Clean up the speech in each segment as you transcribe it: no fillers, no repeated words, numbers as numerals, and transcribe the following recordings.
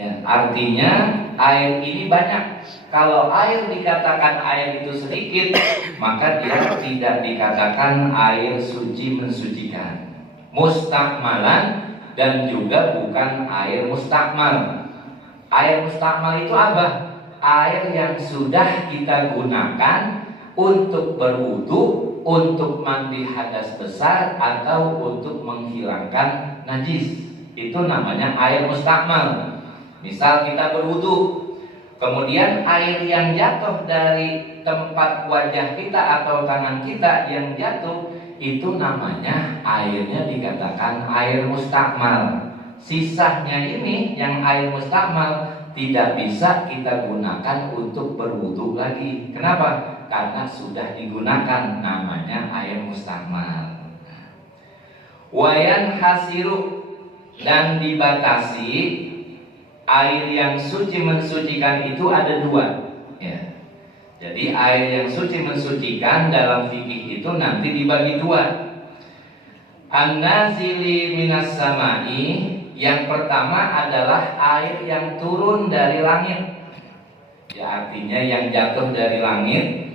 Ya, artinya air ini banyak. Kalau air dikatakan air itu sedikit, maka dia tidak dikatakan air suci mensucikan. Mustakmalan dan juga bukan air mustakmal. Air mustakmal itu apa? Air yang sudah kita gunakan untuk berwudu, untuk mandi hadas besar, atau untuk menghilangkan najis. Itu namanya air mustakmal. Misal kita berwudu, kemudian air yang jatuh dari tempat wajah kita atau tangan kita yang jatuh, itu namanya airnya dikatakan air mustakmal. Sisanya ini yang air mustakmal tidak bisa kita gunakan untuk berwudu lagi. Kenapa? Karena sudah digunakan, namanya air mustakmal. Wayan hasiru, dan dibatasi air yang suci mensucikan itu ada dua, ya. Jadi air yang suci mensucikan dalam fikih itu nanti dibagi dua. An-nazili minas samai, yang pertama adalah air yang turun dari langit. Ya, artinya yang jatuh dari langit.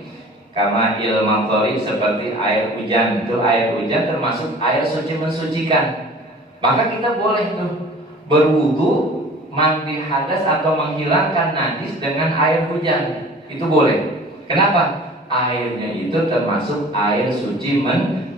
Kama ilmu thalib, seperti air hujan. Itu air hujan termasuk air suci mensucikan. Maka kita boleh tuh berwudu, mandi hadas atau menghilangkan najis dengan air hujan. Itu boleh. Kenapa? Airnya itu termasuk air suci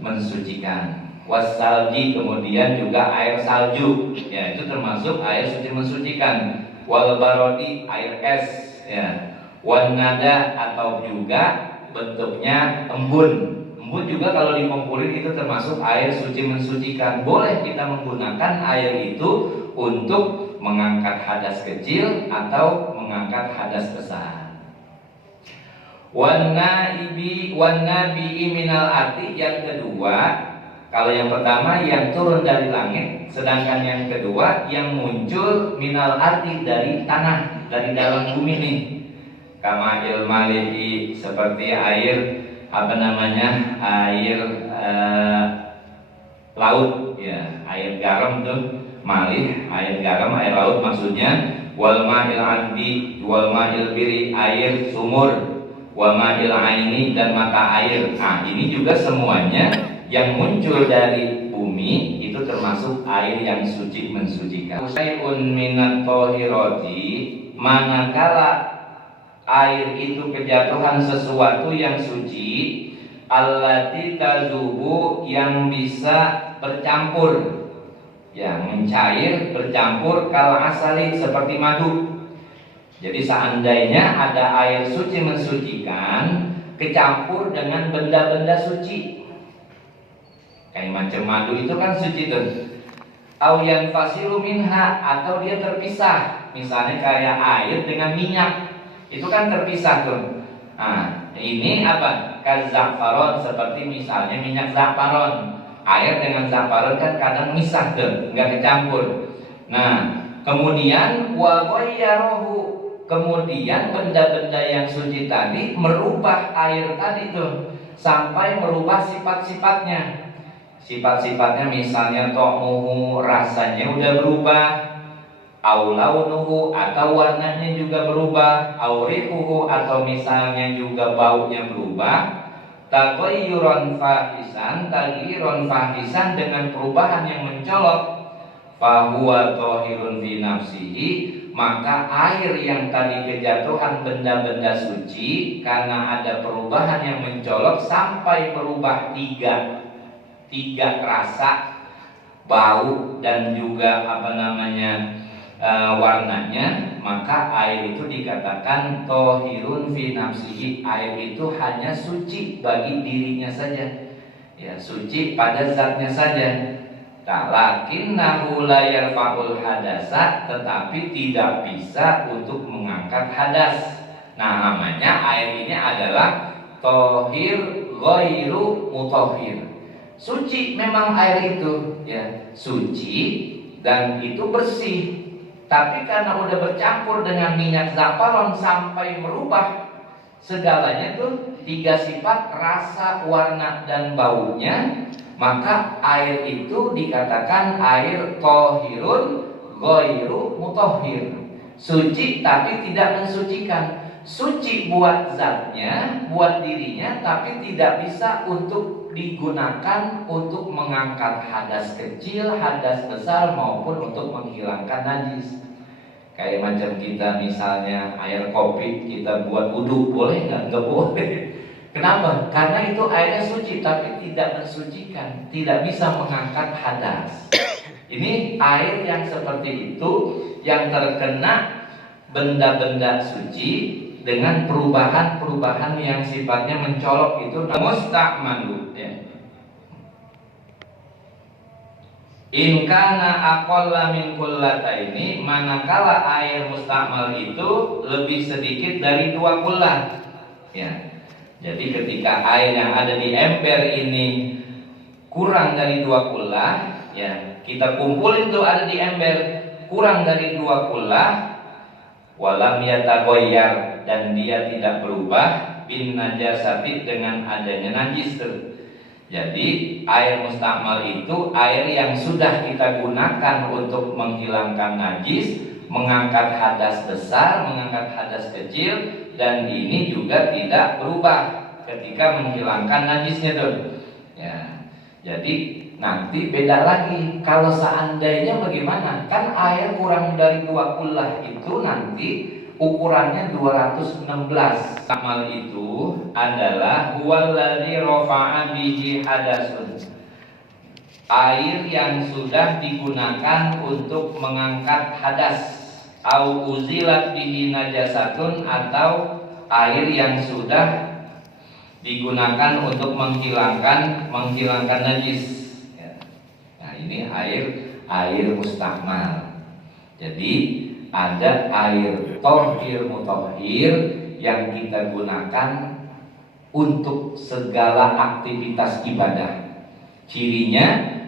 mensucikan. Wasalji, kemudian juga air salju, ya, itu termasuk air suci mensucikan. Wal barodi, air es, ya. Wan nada, atau juga bentuknya embun. Embun juga kalau dikumpulin itu termasuk air suci mensucikan. Boleh kita menggunakan air itu untuk mengangkat hadas kecil atau mengangkat hadas besar. Wan nabi minal arti, yang kedua. Kalau yang pertama yang turun dari langit, sedangkan yang kedua yang muncul minal arti, dari tanah, dari dalam bumi nih. Kama ilmalihi, seperti air air laut, ya, air garam tuh, malih, air garam, air laut maksudnya. Wal ma'il adbi, wal ma'il biri, air sumur. Wal ma'il aini, dan mata air. Nah, ini juga semuanya yang muncul dari bumi itu termasuk air yang suci mensucikan. Syai'un minat thahirati, manakala air itu kejatuhan sesuatu yang suci, allati tazubu, yang bisa bercampur, yang mencair bercampur, kal asali, seperti madu. Jadi seandainya ada air suci mensucikan kecampur dengan benda-benda suci, kayak macam madu itu kan suci tuh. Au yanfasilu minha, atau dia terpisah, misalnya kayak air dengan minyak, itu kan terpisah tuh. Nah, ini apa? Kazzafaron, seperti misalnya minyak zafaron. Air dengan zafaron kan kadang misah tuh, nggak kecampur. Nah, kemudian wa ghayyaruhu, kemudian benda-benda yang suci tadi merubah air tadi tuh sampai merubah sifat-sifatnya. Sifat-sifatnya misalnya to'muhu, rasanya udah berubah, au launuhu, atau warnanya juga berubah, au rihuhu, atau misalnya juga baunya berubah. Taghayyuran fahisan, taghyiran fahisan, dengan perubahan yang mencolok. Fahuwa thahirun fi nafsihi, maka air yang tadi kejatuhan benda-benda suci karena ada perubahan yang mencolok sampai berubah tiga rasa, bau, dan juga warnanya, maka air itu dikatakan thahirun fi nafsihi. Air itu hanya suci bagi dirinya saja, ya, suci pada zatnya saja. Lakinnahu la yarfa'ul hadasa, tetapi tidak bisa untuk mengangkat hadas. Nah, namanya air ini adalah thahir ghairu mutahhir. Suci memang air itu, ya, suci dan itu bersih. Tapi karena udah bercampur dengan minyak zafaron sampai merubah segalanya tuh, tiga sifat, rasa, warna, dan baunya, maka air itu dikatakan air thahirun ghairu mutahhir. Suci tapi tidak mensucikan. Suci buat zatnya, buat dirinya, tapi tidak bisa untuk digunakan untuk mengangkat hadas kecil, hadas besar, maupun untuk menghilangkan najis. Kayak macam kita misalnya air kopi kita buat wudhu, boleh nggak? Nggak boleh. Kenapa? Karena itu airnya suci tapi tidak mensucikan, tidak bisa mengangkat hadas. Ini air yang seperti itu yang terkena benda-benda suci dengan perubahan-perubahan yang sifatnya mencolok, itu musta'malu ya. In kana aqalla min kullataini, manakala air musta'mal itu lebih sedikit dari 2 kullah ya. Jadi ketika air yang ada di ember ini kurang dari 2 kullah ya, kita kumpulin tuh ada di ember kurang dari 2 kullah, walam yatagoyar, dan dia tidak berubah, bin najasati, dengan adanya najis tuh. Jadi air mustakmal itu air yang sudah kita gunakan untuk menghilangkan najis, mengangkat hadas besar, mengangkat hadas kecil, dan ini juga tidak berubah ketika menghilangkan najisnya tuh ya. Jadi nanti beda lagi kalau seandainya bagaimana, kan air kurang dari 2 kullah itu nanti ukurannya 216. Amal itu adalah huwallazi rafa'a bihi hadasun, air yang sudah digunakan untuk mengangkat hadas, au uzilat bihi najasatun, atau air yang sudah digunakan untuk menghilangkan najis ya. Nah ini air mustakmal. Jadi ada air tohir mutahhir yang kita gunakan untuk segala aktivitas ibadah. Cirinya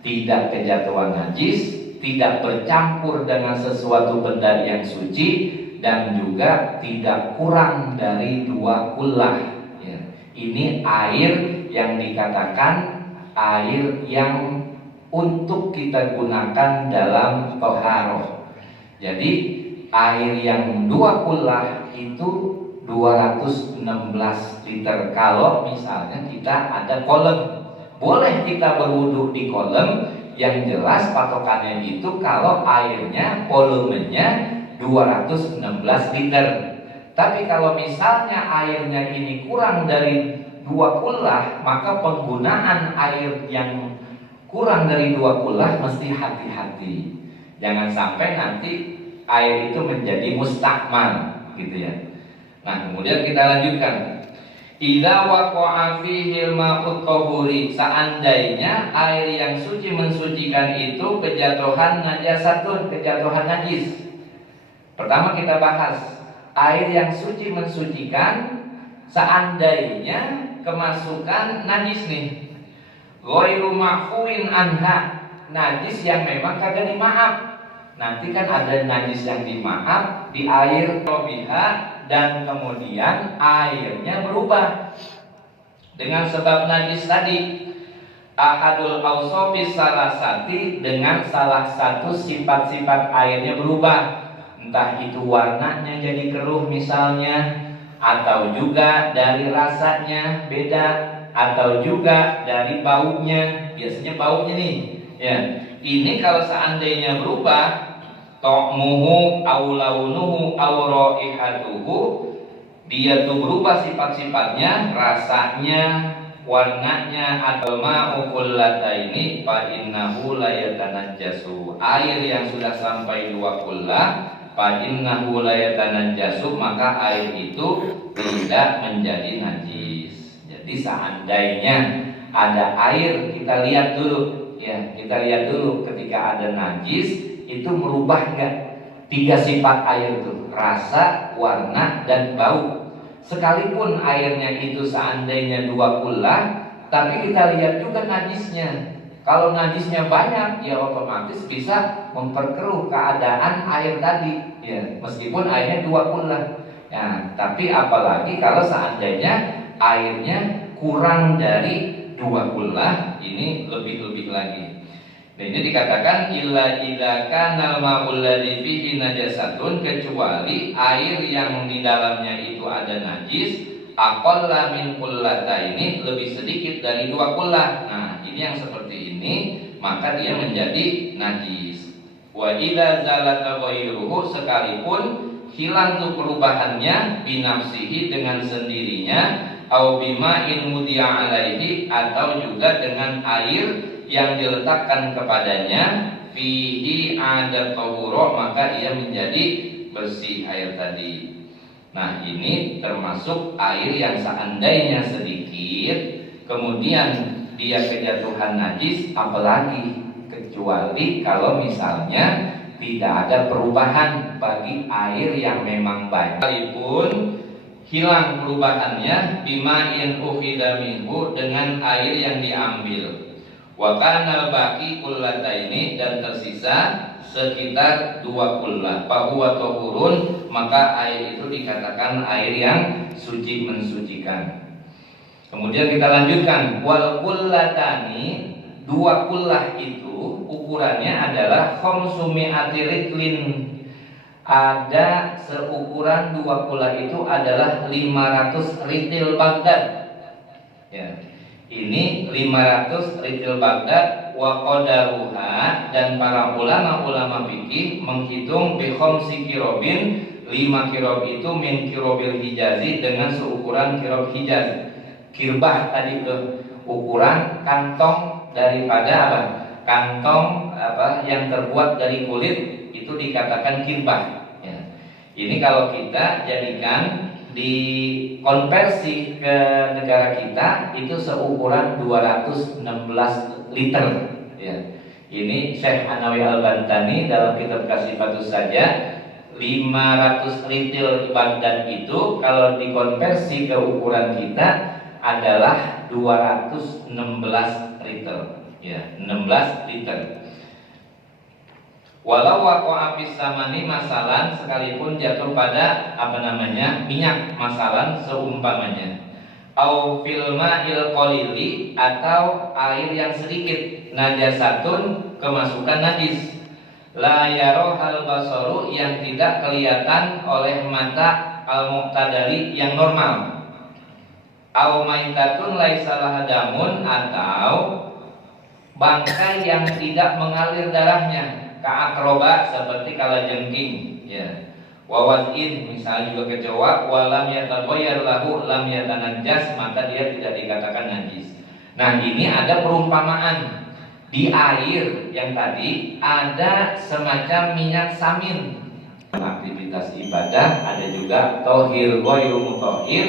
tidak kejatuhan najis, tidak bercampur dengan sesuatu benda yang suci, dan juga tidak kurang dari 2 kullah ya. Ini air yang dikatakan air yang untuk kita gunakan dalam toharoh. Jadi air yang 2 kullah itu 216 liter. Kalau misalnya kita ada kolam, boleh kita berwudu di kolam, yang jelas patokannya itu kalau airnya volumenya 216 liter. Tapi kalau misalnya airnya ini kurang dari 2 kullah, maka penggunaan air yang kurang dari 2 kullah mesti hati-hati. Jangan sampai nanti air itu menjadi mustakmal gitu ya. Nah, kemudian kita lanjutkan. Idza waqa'a fihi al-ma'u tahuri, seandainya air yang suci mensucikan itu kejatuhan najasatun, kejatuhan najis. Pertama kita bahas air yang suci mensucikan, seandainya kemasukan najis nih, ghairu ma'fuin anha, najis yang memang kagak dimaaf. Nanti kan ada najis yang dimaaf di air tobiha, dan kemudian airnya berubah dengan sebab najis tadi. Ahadul ausofis salasati, dengan salah satu sifat-sifat airnya berubah, entah itu warnanya jadi keruh misalnya, atau juga dari rasanya beda, atau juga dari baunya. Biasanya baunya nih ya, ini kalau seandainya berubah, ta'muhu aw launuhu aw raihatuhu, dia tuh berubah sifat-sifatnya, rasanya, warnanya, atau ma'u kullataini fa innahu la yatanajjasu, air yang sudah sampai 2 kullah, fa innahu la yatanajjasu, maka air itu tidak menjadi najis. Jadi seandainya ada air, kita lihat dulu ya, kita lihat dulu ketika ada najis itu merubah enggak 3 sifat air itu, rasa, warna, dan bau. Sekalipun airnya itu seandainya 2 kullah, tapi kita lihat juga najisnya. Kalau najisnya banyak, ya otomatis bisa memperkeruh keadaan air tadi ya, meskipun airnya 2 kullah ya. Tapi apalagi kalau seandainya airnya kurang dari 2 kullah, ini lebih-lebih lagi. Nah, ini dikatakan illa idza kana al-ma'ul ladzi fihi najasatun, kecuali air yang di dalamnya itu ada najis, aqalla min qullataini, lebih sedikit dari 2 qullah. Nah, ini yang seperti ini maka dia menjadi najis. Wa idza zalata ghairuhu, sekalipun hilang tuh perubahannya, binafsihi, dengan sendirinya, au bima'in mudi'a alaihi, atau juga dengan air yang diletakkan kepadanya, fihi ada tahuro, maka ia menjadi bersih air tadi. Nah, ini termasuk air yang seandainya sedikit kemudian dia kejatuhan najis, apalagi kecuali kalau misalnya tidak ada perubahan bagi air yang memang banyak, sekalipun hilang perubahannya, bima'in ukhidha minhu, dengan air yang diambil, wa kana baqi qullataini, dan tersisa sekitar 2 qullah, fa huwa tahurun, maka air itu dikatakan air yang suci, mensucikan. Kemudian kita lanjutkan, wal qullatani, 2 qullah itu ukurannya adalah khamsumi'ati ritlin, ada seukuran 2 qullah itu adalah 500 ritil Baghdad. Ya. Ini 500 ritil Baghdad. Wa qadaruha, dan para ulama-ulama fikih menghitung bi khamsi kirobin, 5 kirob itu min kirobil hijazi, dengan seukuran kirob hijaz. Kirbah tadi ke ukuran kantong daripada apa? Kantong apa yang terbuat dari kulit, itu dikatakan kirbah. Ya. Ini kalau kita jadikan dikonversi ke negara kita, itu seukuran 216 liter. Ya. Ini Syekh Anawi Al-Bantani dalam kitab Kasifatus Saja, 500 ritil Baghdad itu kalau dikonversi ke ukuran kita adalah 216 liter. Ya, 16 liter. Walau waqa'a fis samani masalan, sekalipun jatuh pada minyak masalan seumpamanya, au fil ma'il qalili, atau air yang sedikit, najasatun, kemasukan najis, la yarohal basaru, yang tidak kelihatan oleh mata al-muqtadari, yang normal, au maitatun laisa laha damun, atau bangkai yang tidak mengalir darahnya, ka'akroba, seperti kalajengking, ya. Wawazin, misalnya juga kecoa, walam yataghayyar lahu lam yatanajjas, maka dia tidak dikatakan najis. Nah, ini ada perumpamaan di air yang tadi ada semacam minyak samin. Aktivitas ibadah ada juga tohir ghairu mutahhir,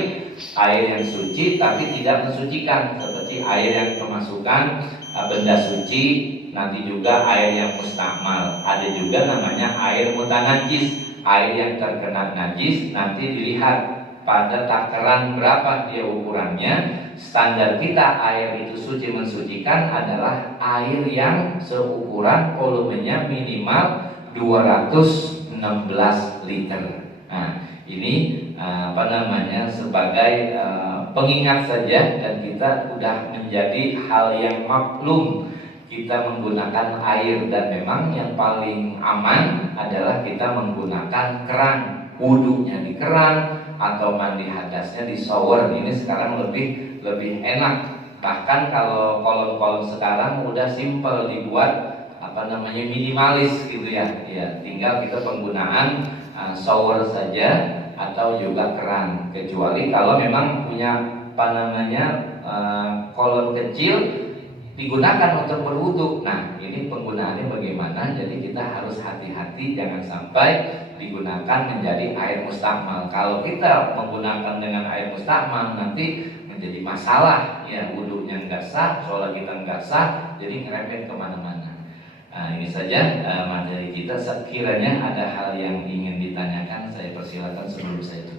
air yang suci tapi tidak mensucikan, seperti air yang kemasukan benda suci. Nanti juga air yang mustakmal, ada juga namanya air mutanajis, air yang terkena najis. Nanti dilihat pada takaran berapa dia ukurannya. Standar kita air itu suci mensucikan adalah air yang seukuran volumenya minimal 216 liter. Nah, ini sebagai pengingat saja, dan kita sudah menjadi hal yang maklum kita menggunakan air, dan memang yang paling aman adalah kita menggunakan keran, wudunya di keran atau mandi hadasnya di shower. Ini sekarang lebih enak. Bahkan kalau kolom-kolom sekarang udah simple dibuat minimalis gitu ya. Ya, tinggal kita penggunaan shower saja atau juga keran. Kecuali kalau memang punya kolom kecil digunakan untuk berwudu. Nah, ini penggunaannya bagaimana? Jadi kita harus hati-hati, jangan sampai digunakan menjadi air mustakmal. Kalau kita menggunakan dengan air mustakmal, nanti menjadi masalah. Ya, wudunya nggak sah, sholat kita nggak sah, jadi ngerempet kemana-mana. Nah, ini saja materi kita. Sekiranya ada hal yang ingin ditanyakan, saya persilakan sebelum saya tutup.